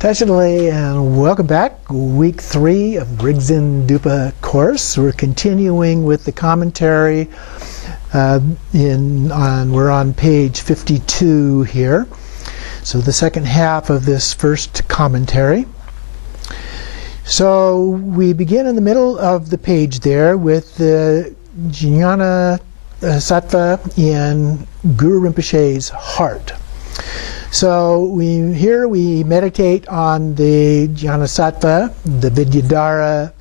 Tashitale, and welcome back. Week 3 of Rigdzin Dupa course. We're continuing with the commentary. We're on page 52 here. So the second half of this first commentary. So we begin in the middle of the page there with the Jnana Sattva in Guru Rinpoche's heart. So here we meditate on the Jnana Sattva, the Vidyadhara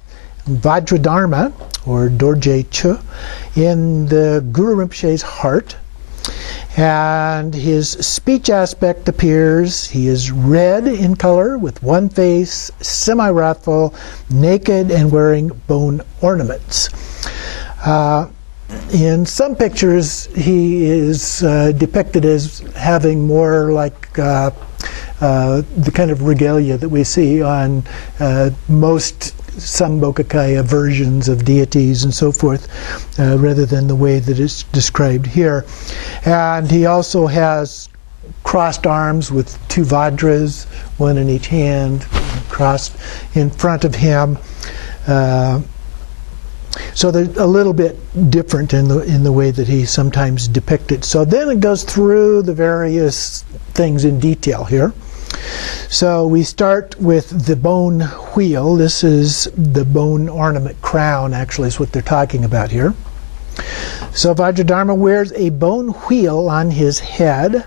Vajradharma, or Dorje Chu, in the Guru Rinpoche's heart. And his speech aspect appears. He is red in color, with one face, semi-wrathful, naked, and wearing bone ornaments. In some pictures, he is depicted as having more like the kind of regalia that we see on most Sambhogakaya versions of deities and so forth, rather than the way that it's described here. And he also has crossed arms with two Vajras, one in each hand, crossed in front of him. So they're a little bit different in the way that he sometimes depicted. So then it goes through the various things in detail here. So we start with the bone wheel. This is the bone ornament crown, actually, is what they're talking about here. So Vajradharma wears a bone wheel on his head,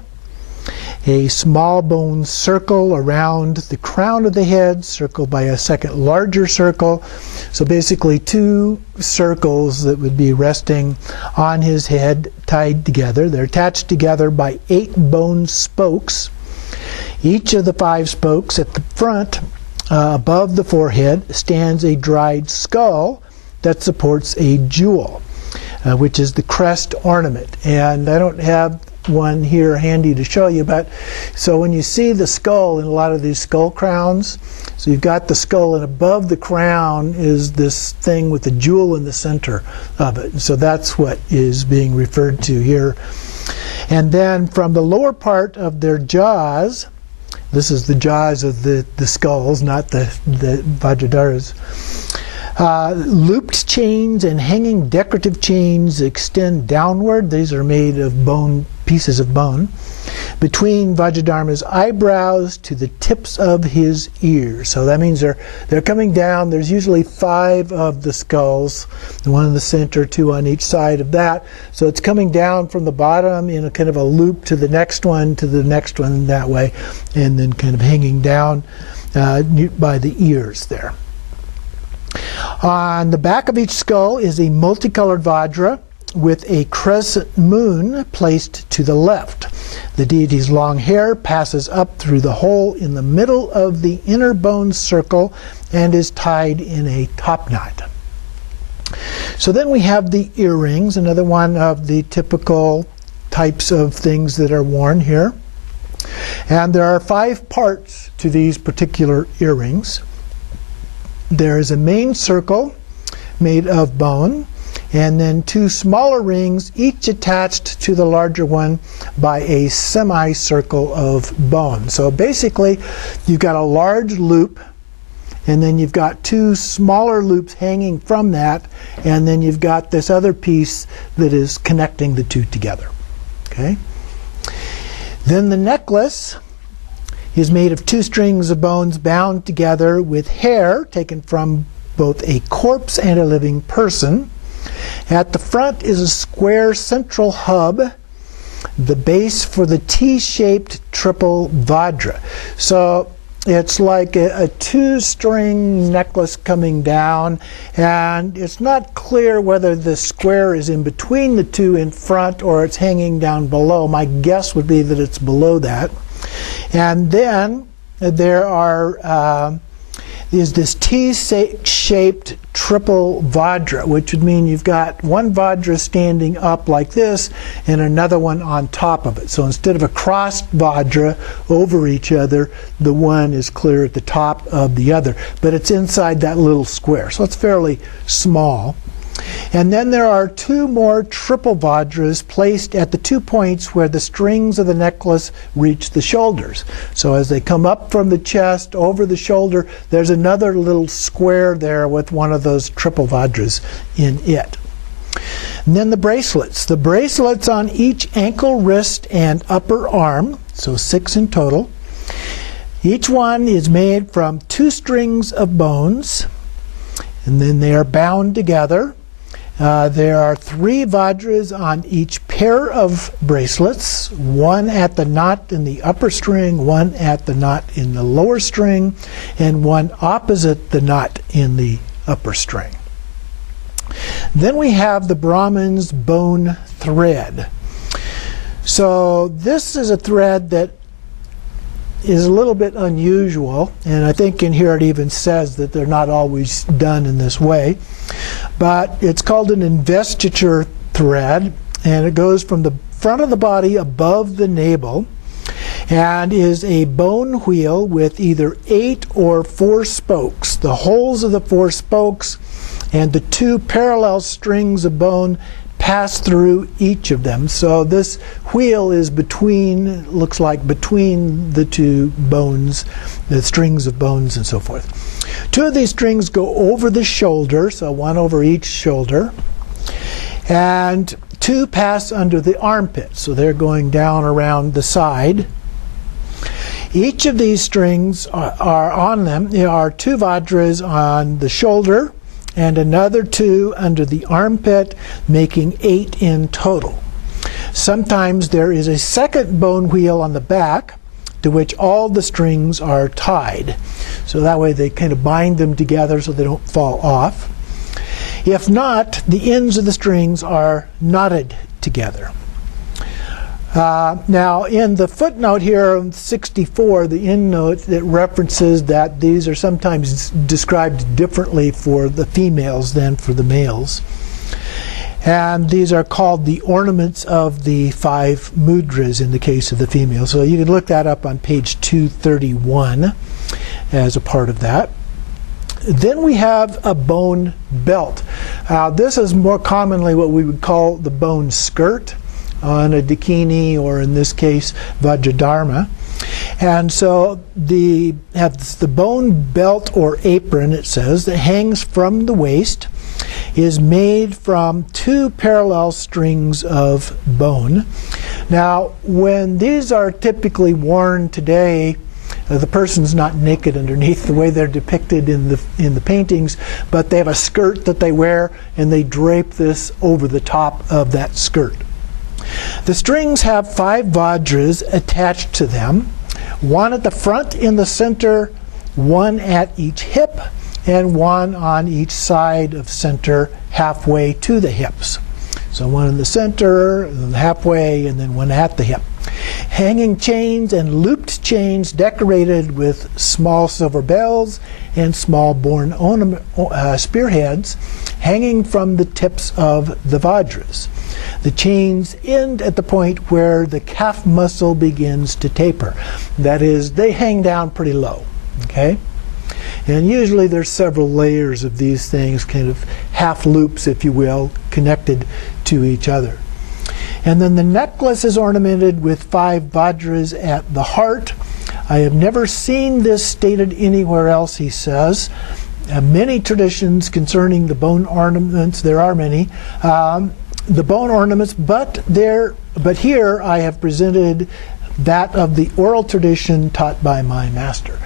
a small bone circle around the crown of the head, circled by a second larger circle. So basically two circles that would be resting on his head, tied together. They're attached together by 8 bone spokes. Each of the 5 spokes at the front, above the forehead, stands a dried skull that supports a jewel, which is the crest ornament. And I don't have one here handy to show you, but so when you see the skull in a lot of these skull crowns, so you've got the skull, and above the crown is this thing with the jewel in the center of it. So that's what is being referred to here. And then from the lower part of their jaws, this is the jaws of the skulls, not the Vajradharas. Looped chains and hanging decorative chains extend downward. These are made of bone, pieces of bone, between Vajradharma's eyebrows to the tips of his ears. So that means they're coming down. There's usually 5 of the skulls, one in the center, 2 on each side of that. So it's coming down from the bottom in a kind of a loop to the next one, that way, and then kind of hanging down by the ears there. On the back of each skull is a multicolored Vajra with a crescent moon placed to the left. The deity's long hair passes up through the hole in the middle of the inner bone circle and is tied in a top knot. So then we have the earrings, another one of the typical types of things that are worn here. And there are 5 parts to these particular earrings. There is a main circle made of bone, and then 2 smaller rings, each attached to the larger one by a semicircle of bone. So basically, you've got a large loop, and then you've got 2 smaller loops hanging from that, and then you've got this other piece that is connecting the 2 together. Okay? Then the necklace is made of 2 strings of bones bound together with hair taken from both a corpse and a living person. At the front is a square central hub, the base for the T-shaped triple Vajra. So it's like a 2-string necklace coming down, and it's not clear whether the square is in between the 2 in front or it's hanging down below. My guess would be that it's below that. And then there is this T-shaped triple Vajra, which would mean you've got one Vajra standing up like this and another one on top of it. So instead of a crossed Vajra over each other, the one is clear at the top of the other. But it's inside that little square, so it's fairly small. And then there are 2 more triple vajras placed at the 2 points where the strings of the necklace reach the shoulders. So as they come up from the chest over the shoulder, there's another little square there with one of those triple vajras in it. And then the bracelets. The bracelets on each ankle, wrist, and upper arm, so 6 in total. Each one is made from 2 strings of bones, and then they are bound together. There are 3 vajras on each pair of bracelets, 1 at the knot in the upper string, 1 at the knot in the lower string, and 1 opposite the knot in the upper string. Then we have the Brahman's bone thread. So this is a thread that is a little bit unusual, and I think in here it even says that they're not always done in this way. But it's called an investiture thread, and it goes from the front of the body above the navel and is a bone wheel with either 8 or 4 spokes. The holes of the 4 spokes and the 2 parallel strings of bone pass through each of them. So this wheel is between, looks like between the 2 bones, the strings of bones and so forth. 2 of these strings go over the shoulder, so 1 over each shoulder, and 2 pass under the armpit, so they're going down around the side. Each of these strings are on them. There are 2 vajras on the shoulder and another 2 under the armpit, making 8 in total. Sometimes there is a second bone wheel on the back to which all the strings are tied. So that way they kind of bind them together so they don't fall off. If not, the ends of the strings are knotted together. Now, in the footnote here on 64, the end note, it references that these are sometimes described differently for the females than for the males. And these are called the ornaments of the 5 mudras in the case of the female. So you can look that up on page 231 as a part of that. Then we have a bone belt. This is more commonly what we would call the bone skirt on a dakini, or in this case, Vajradharma. And so the bone belt or apron, it says, that hangs from the waist is made from 2 parallel strings of bone. Now, when these are typically worn today, the person's not naked underneath the way they're depicted in the paintings, but they have a skirt that they wear, and they drape this over the top of that skirt. The strings have 5 vajras attached to them, 1 at the front in the center, 1 at each hip, and 1 on each side of center halfway to the hips. So 1 in the center, halfway, and then 1 at the hip. Hanging chains and looped chains decorated with small silver bells and small bone spearheads hanging from the tips of the vajras. The chains end at the point where the calf muscle begins to taper. That is, they hang down pretty low. Okay? And usually there's several layers of these things, kind of half loops, if you will, connected to each other. And then the necklace is ornamented with 5 vajras at the heart. I have never seen this stated anywhere else, he says. Many traditions concerning the bone ornaments, there are many, the bone ornaments, but here I have presented that of the oral tradition taught by my master.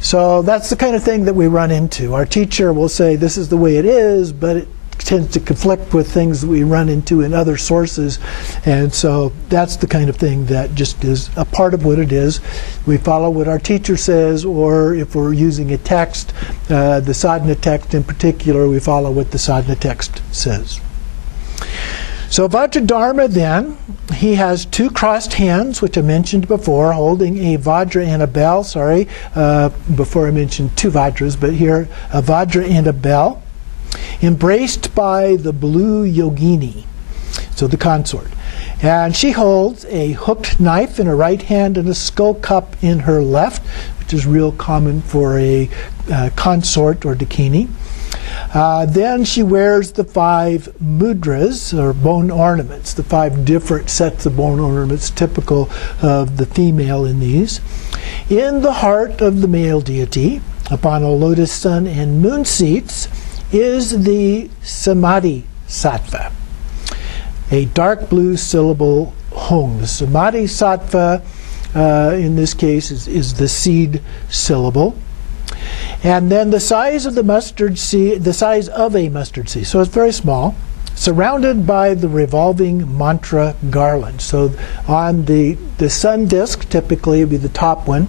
So that's the kind of thing that we run into. Our teacher will say this is the way it is, but it tends to conflict with things that we run into in other sources, and so that's the kind of thing that just is a part of what it is. We follow what our teacher says, or if we're using a text, the sadhana text in particular, we follow what the sadhana text says. So Vajradharma then, he has 2 crossed hands, which I mentioned before, holding a vajra and a bell. Sorry, before I mentioned 2 vajras, but here a vajra and a bell, embraced by the blue yogini, so the consort. And she holds a hooked knife in her right hand and a skull cup in her left, which is real common for a consort or dakini. Then she wears the 5 mudras, or bone ornaments, the 5 different sets of bone ornaments typical of the female in these. In the heart of the male deity, upon a lotus sun and moon seats, is the Samadhi Sattva, a dark blue syllable Hung. The Samadhi Sattva, in this case, is the seed syllable. And then the size of the mustard seed, the size of a mustard seed, so it's very small, surrounded by the revolving mantra garland. So on the sun disk, typically would be the top one,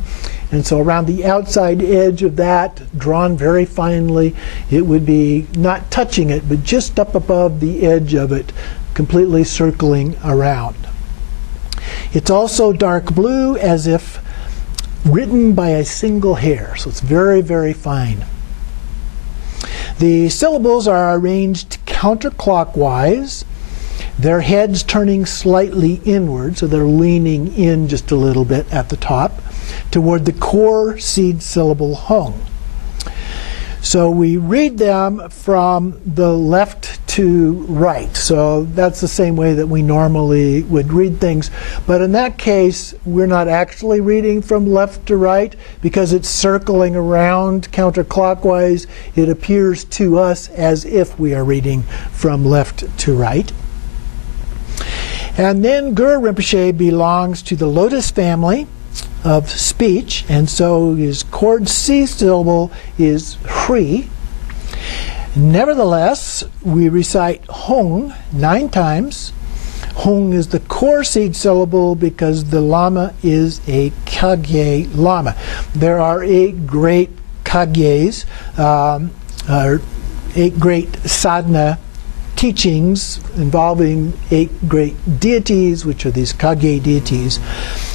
and so around the outside edge of that, drawn very finely, it would be not touching it, but just up above the edge of it, completely circling around. It's also dark blue, as if written by a single hair, so it's very, very fine. The syllables are arranged counterclockwise, their heads turning slightly inward, so they're leaning in just a little bit at the top, toward the core seed syllable Hung. So we read them from the left to right. So that's the same way that we normally would read things. But in that case, we're not actually reading from left to right because it's circling around counterclockwise. It appears to us as if we are reading from left to right. And then Guru Rinpoche belongs to the lotus family of speech, and so his chord C syllable is Hri. Nevertheless, we recite Hung 9 times. Hung is the core seed syllable because the Lama is a Kagye Lama. There are 8 great Kagyes, or 8 great sadhana teachings involving 8 great deities, which are these Kagye deities,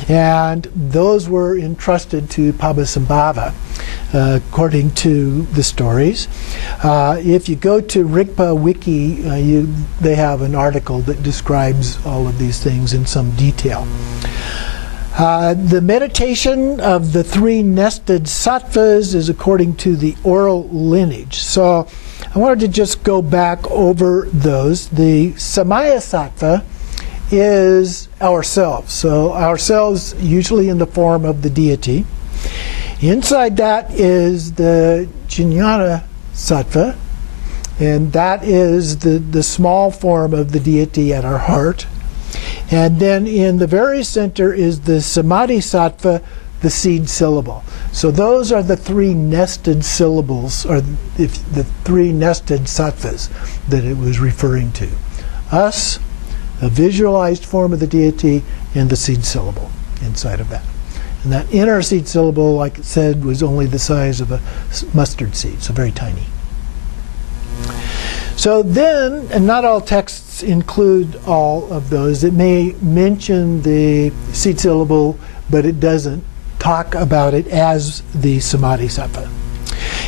and those were entrusted to Pabasambhava, according to the stories. If you go to Rigpa Wiki, they have an article that describes all of these things in some detail. The meditation of the 3 nested sattvas is according to the oral lineage. So I wanted to just go back over those. The Samaya Sattva is ourselves. So ourselves usually in the form of the deity. Inside that is the Jnana Sattva, and that is the small form of the deity at our heart. And then in the very center is the Samadhi Sattva, the seed syllable. So those are the 3 nested syllables, or the 3 nested sattvas that it was referring to. Us, a visualized form of the deity, and the seed syllable inside of that. And that inner seed syllable, like it said, was only the size of a mustard seed, so very tiny. So then, and not all texts include all of those. It may mention the seed syllable, but it doesn't talk about it as the Samadhi Sattva.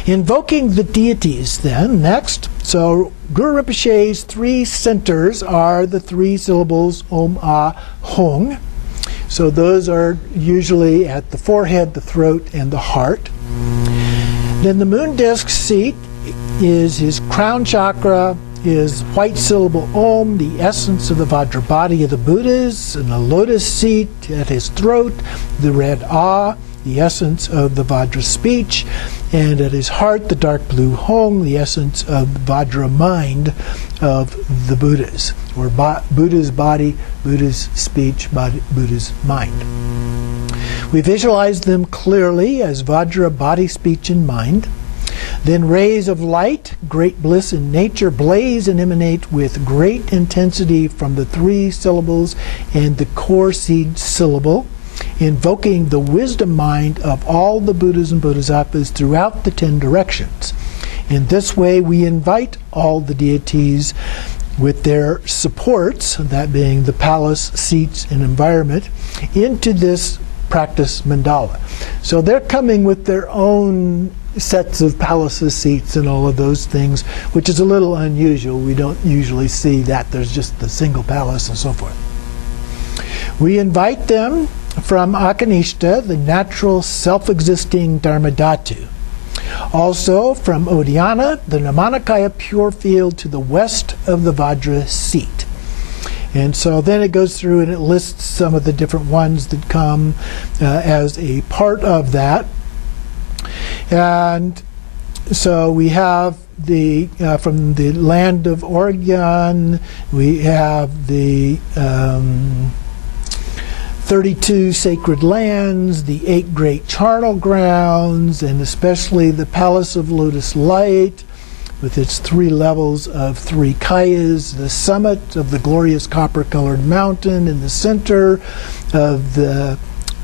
Invoking the deities then, next. So Guru Rinpoche's 3 centers are the 3 syllables Om, Ah, Hung. So those are usually at the forehead, the throat, and the heart. Then the moon disk seat is his crown chakra, is white syllable Om, the essence of the Vajra body of the Buddhas, and the lotus seat at his throat, the red Ah, the essence of the Vajra speech, and at his heart the dark blue Hung, the essence of the Vajra mind of the Buddhas, or Buddha's body, Buddha's speech, Buddha's mind. We visualize them clearly as Vajra body, speech, and mind. Then rays of light, great bliss in nature, blaze and emanate with great intensity from the 3 syllables and the core seed syllable, invoking the wisdom mind of all the Buddhas and Bodhisattvas throughout the 10 directions. In this way, we invite all the deities with their supports, that being the palace, seats, and environment, into this practice mandala. So they're coming with their own sets of palaces, seats, and all of those things, which is a little unusual. We don't usually see that. There's just the single palace and so forth. We invite them from Akanishta, the natural self-existing Dharmadhatu. Also from Odhyana, the Namanikaya pure field to the west of the Vajra seat. And so then it goes through and it lists some of the different ones that come as a part of that. And so we have the from the land of Oregon, we have the 32 sacred lands, the 8 great charnel grounds, and especially the Palace of Lotus Light, with its 3 levels of 3 kayas, the summit of the glorious copper-colored mountain in the center of the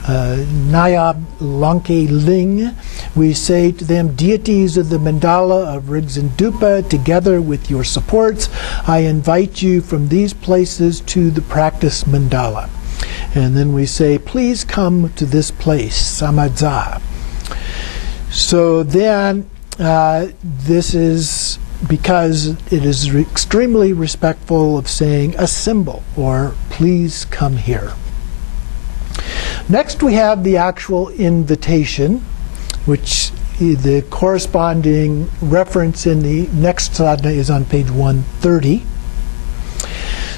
Nayab Lanke Ling. We say to them, deities of the mandala of Rigdzin Dupa, together with your supports, I invite you from these places to the practice mandala. And then we say, please come to this place, Samadza. So then, this is because it is extremely respectful of saying a symbol, or please come here. Next we have the actual invitation, which the corresponding reference in the next sadhana is on page 130.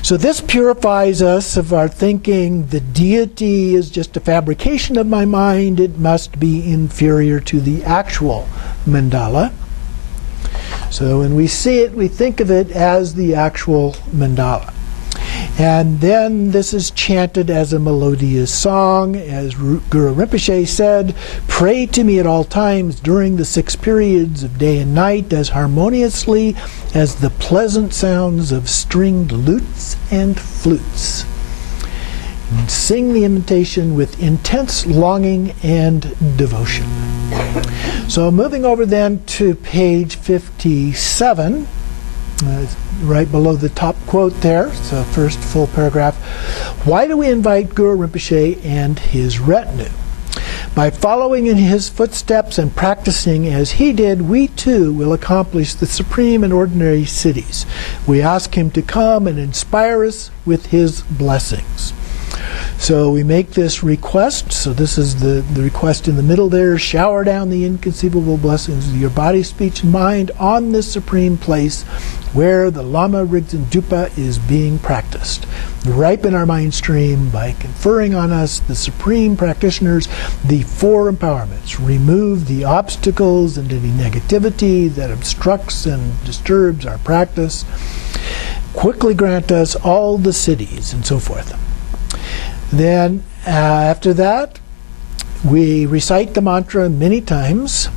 So this purifies us of our thinking the deity is just a fabrication of my mind, it must be inferior to the actual mandala. So when we see it, we think of it as the actual mandala. And then this is chanted as a melodious song. As Guru Rinpoche said, pray to me at all times during the 6 periods of day and night as harmoniously as the pleasant sounds of stringed lutes and flutes. And sing the invitation with intense longing and devotion. So moving over then to page 57, right below the top quote there, so first full paragraph. Why do we invite Guru Rinpoche and his retinue? By following in his footsteps and practicing as he did, we too will accomplish the supreme and ordinary siddhis. We ask him to come and inspire us with his blessings. So we make this request. So this is the request in the middle there. Shower down the inconceivable blessings of your body, speech, and mind on this supreme place where the Lama Rigdzin Dupa is being practiced. Ripen our mind stream by conferring on us, the supreme practitioners, the 4 empowerments. Remove the obstacles and any negativity that obstructs and disturbs our practice. Quickly grant us all the siddhis, and so forth. Then after that, we recite the mantra many times.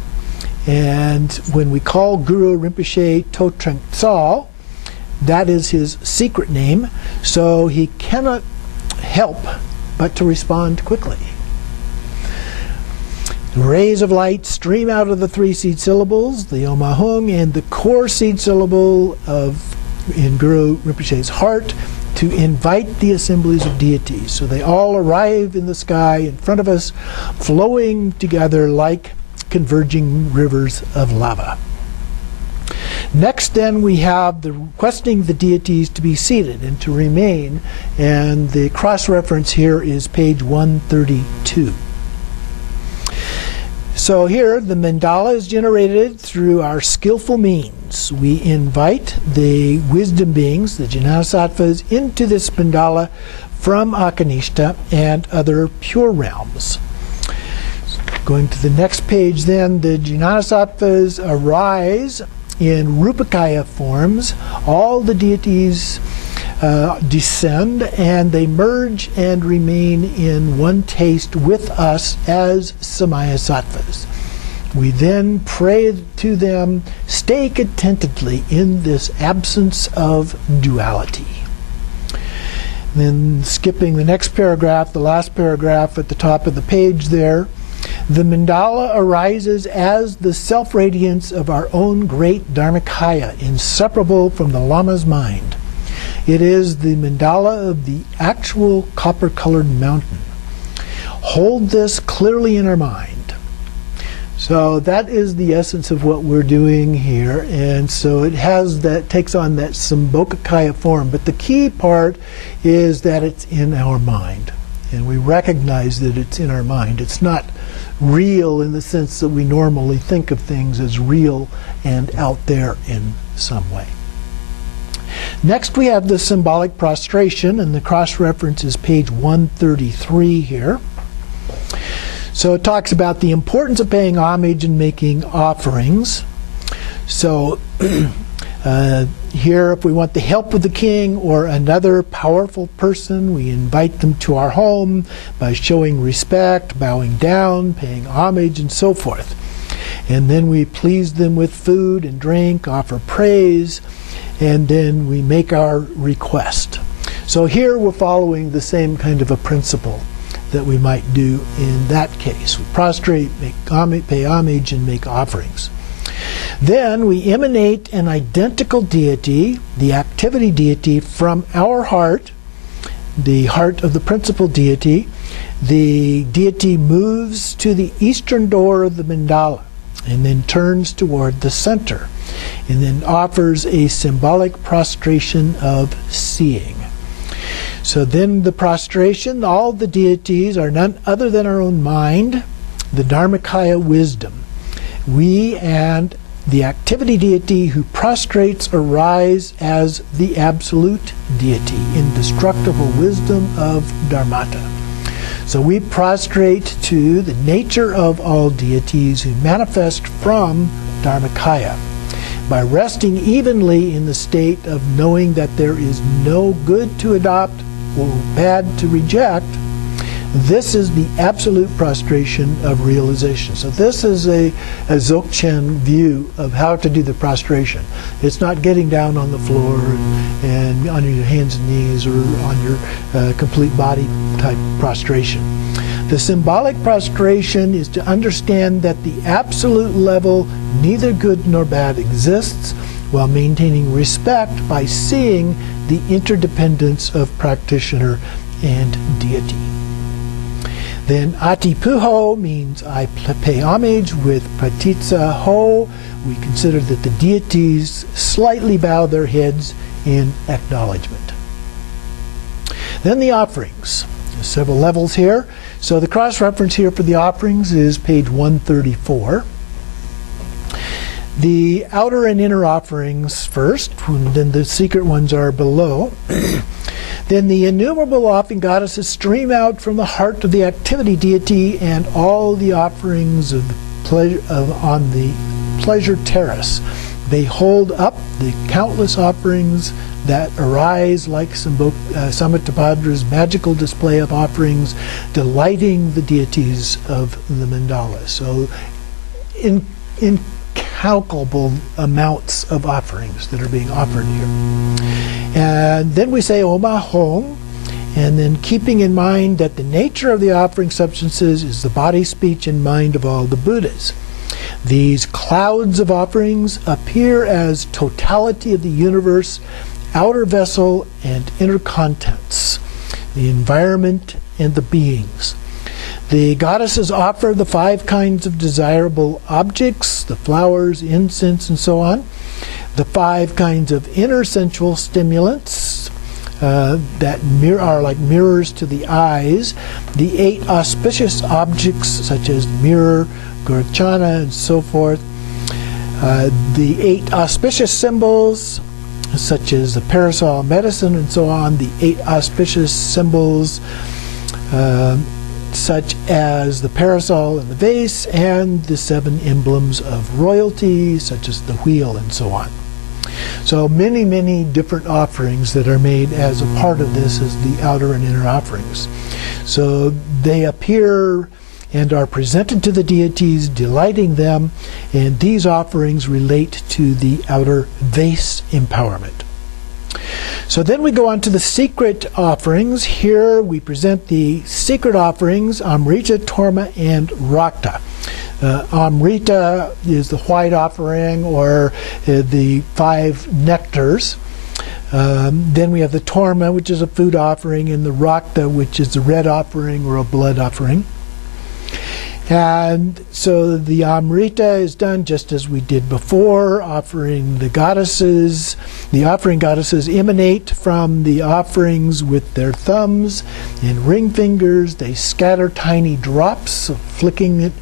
And when we call Guru Rinpoche Totreng Tsal, that is his secret name, so he cannot help but to respond quickly. Rays of light stream out of the 3 seed syllables, the Omahung, and the core seed syllable in Guru Rinpoche's heart to invite the assemblies of deities. So they all arrive in the sky in front of us, flowing together like converging rivers of lava. Next then we have the requesting the deities to be seated and to remain, and the cross-reference here is page 132. So here the mandala is generated through our skillful means. We invite the wisdom beings, the Jnanasattvas, into this mandala from Akanishta and other pure realms. Going to the next page then, the Jnanasattvas arise in Rupakaya forms. All the deities descend and they merge and remain in one taste with us as Samayasattvas. We then pray to them, stay contentedly in this absence of duality. Then skipping the next paragraph, the last paragraph at the top of the page there, the mandala arises as the self-radiance of our own great Dharmakaya, inseparable from the Lama's mind. It is the mandala of the actual copper-colored mountain. Hold this clearly in our mind. So that is the essence of what we're doing here, and so it has that, takes on that Sambhogakaya form, but the key part is that it's in our mind, and we recognize that it's in our mind. It's not real in the sense that we normally think of things as real and out there in some way. Next we have the symbolic prostration, and the cross-reference is page 133 here. So it talks about the importance of paying homage and making offerings. So here, if we want the help of the king or another powerful person, we invite them to our home by showing respect, bowing down, paying homage, and so forth. And then we please them with food and drink, offer praise, and then we make our request. So here we're following the same kind of a principle that we might do in that case. We prostrate, pay homage, and make offerings. Then we emanate an identical deity, the activity deity, from our heart, the heart of the principal deity. The deity moves to the eastern door of the mandala and then turns toward the center and then offers a symbolic prostration of seeing. So then the prostration, all the deities are none other than our own mind, the Dharmakaya wisdom. We and the activity deity who prostrates arise as the absolute deity, indestructible wisdom of Dharmata. So we prostrate to the nature of all deities who manifest from Dharmakaya by resting evenly in the state of knowing that there is no good to adopt or bad to reject. This is the absolute prostration of realization. So this is a Dzogchen view of how to do the prostration. It's not getting down on the floor and on your hands and knees or on your complete body type prostration. The symbolic prostration is to understand that the absolute level, neither good nor bad, exists while maintaining respect by seeing the interdependence of practitioner and deity. Then atipuho means I pay homage. With pratitsa ho, we consider that the deities slightly bow their heads in acknowledgement. Then the offerings. There's several levels here. So the cross-reference here for the offerings is page 134. The outer and inner offerings first, and then the secret ones are below. Then the innumerable offering goddesses stream out from the heart of the activity deity, and all the offerings of on the pleasure terrace. They hold up the countless offerings that arise like Samittabhadra's magical display of offerings, delighting the deities of the mandala. So incalculable amounts of offerings that are being offered here. And then we say Oma Hong, and then keeping in mind that the nature of the offering substances is the body, speech, and mind of all the Buddhas. These clouds of offerings appear as totality of the universe, outer vessel and inner contents, the environment and the beings. The goddesses offer the 5 kinds of desirable objects, the flowers, incense, and so on. The 5 kinds of inner sensual stimulants that are like mirrors to the eyes. The 8 auspicious objects such as mirror, Gurchana, and so forth. The 8 auspicious symbols such as the parasol, medicine, and so on. The 8 auspicious symbols such as the parasol and the vase, and the 7 emblems of royalty such as the wheel and so on. So many, many different offerings that are made as a part of this as the outer and inner offerings. So they appear and are presented to the deities, delighting them, and these offerings relate to the outer vase empowerment. So then we go on to the secret offerings. Here we present the secret offerings, Amrita, Torma, and Rakta. Amrita is the white offering, or the 5 nectars. Then we have the Torma, which is a food offering, and the Rakta, which is the red offering or a blood offering. And so the Amrita is done just as we did before, offering the goddesses. The offering goddesses emanate from the offerings with their thumbs and ring fingers. They scatter tiny drops, flicking it,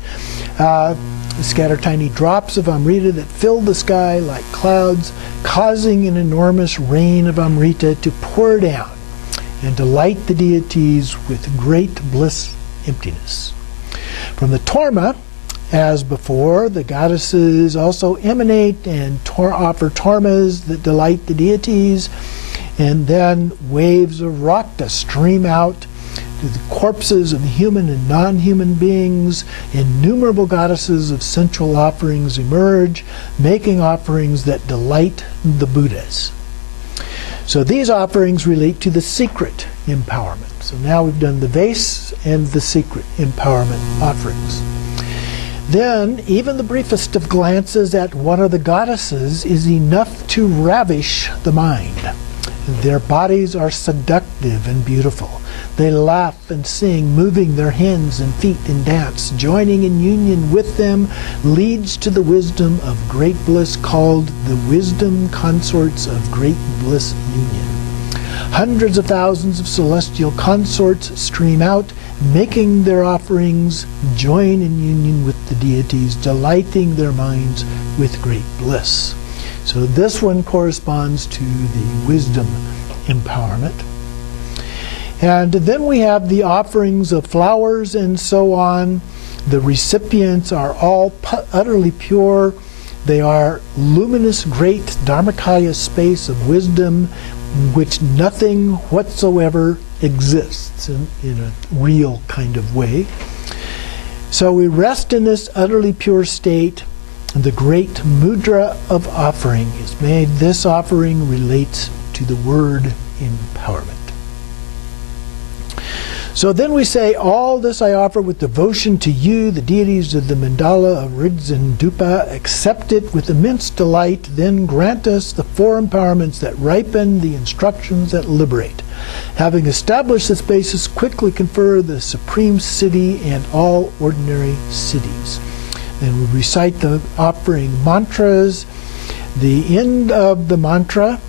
scatter tiny drops of Amrita that fill the sky like clouds, causing an enormous rain of Amrita to pour down and delight the deities with great bliss emptiness. From the torma, as before, the goddesses also emanate and offer tormas that delight the deities, and then waves of rakta stream out to the corpses of human and non-human beings. Innumerable goddesses of sensual offerings emerge, making offerings that delight the Buddhas. So these offerings relate to the secret empowerment. So now we've done the vase and the secret empowerment offerings. Then, even the briefest of glances at one of the goddesses is enough to ravish the mind. Their bodies are seductive and beautiful. They laugh and sing, moving their hands and feet in dance. Joining in union with them leads to the wisdom of great bliss, called the wisdom consorts of great bliss union. Hundreds of thousands of celestial consorts stream out, making their offerings, join in union with the deities, delighting their minds with great bliss. So this one corresponds to the wisdom empowerment. And then we have the offerings of flowers and so on. The recipients are all utterly pure. They are luminous, great Dharmakaya space of wisdom, in which nothing whatsoever exists in a real kind of way. So we rest in this utterly pure state, and the great mudra of offering is made. This offering relates to the word empowerment. So then we say, all this I offer with devotion to you, the deities of the mandala of Rigdzin Dupa. Accept it with immense delight. Then grant us the four empowerments that ripen, the instructions that liberate. Having established this basis, quickly confer the supreme city and all ordinary cities. Then we recite the offering mantras. The end of the mantra,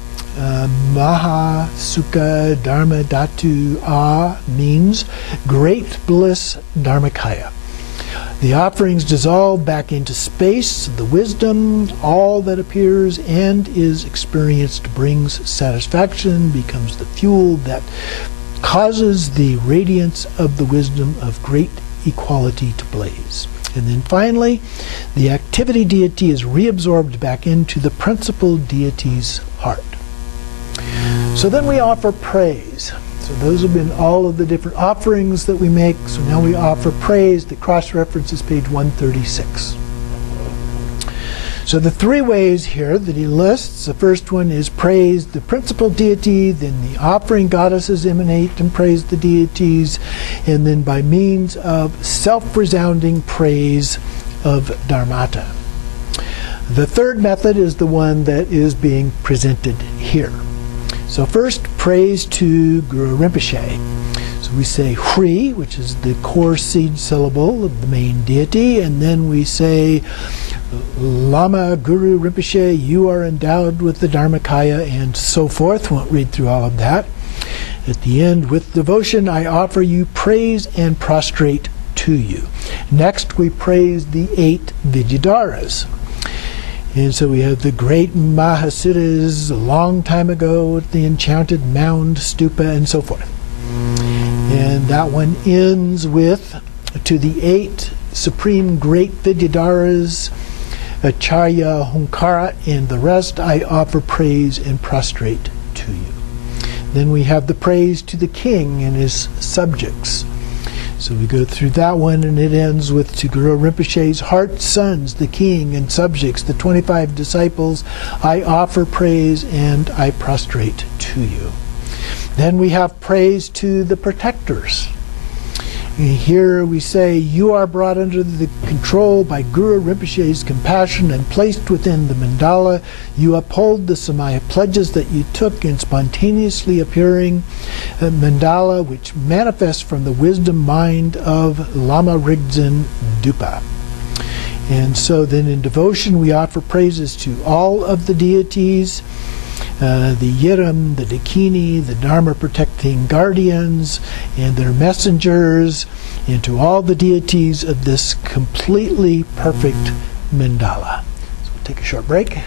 Maha Sukha Dharma Dhatu A, means great bliss Dharmakaya. The offerings dissolve back into space. The wisdom, all that appears and is experienced, brings satisfaction, becomes the fuel that causes the radiance of the wisdom of great equality to blaze. And then finally, the activity deity is reabsorbed back into the principal deity's heart. So then we offer praise. So those have been all of the different offerings that we make. So now we offer praise that cross-references page 136. So the three ways here that he lists, the first one is praise the principal deity, then the offering goddesses emanate and praise the deities, and then by means of self-resounding praise of Dharmata. The third method is the one that is being presented here. So first, praise to Guru Rinpoche. So we say Hri, which is the core seed syllable of the main deity, and then we say Lama Guru Rinpoche, you are endowed with the Dharmakaya, and so forth. Won't read through all of that. At the end, with devotion, I offer you praise and prostrate to you. Next, we praise the 8 Vidyadharas. And so we have the great Mahasiddhas a long time ago at the enchanted mound, stupa, and so forth. And that one ends with, to the 8 supreme great Vidyadharas, Acharya, Hunkara, and the rest, I offer praise and prostrate to you. Then we have the praise to the king and his subjects. So we go through that one, and it ends with to Guru Rinpoche's heart sons, the king and subjects, the 25 disciples, I offer praise and I prostrate to you. Then we have praise to the protectors. Here we say, you are brought under the control by Guru Rinpoche's compassion and placed within the mandala. You uphold the Samaya pledges that you took in spontaneously appearing mandala, which manifests from the wisdom mind of Lama Rigdzin Dupa. And so then in devotion we offer praises to all of the deities, the Yiram, the Dakini, the Dharma protecting guardians, and their messengers, and to all the deities of this completely perfect mandala. So we'll take a short break.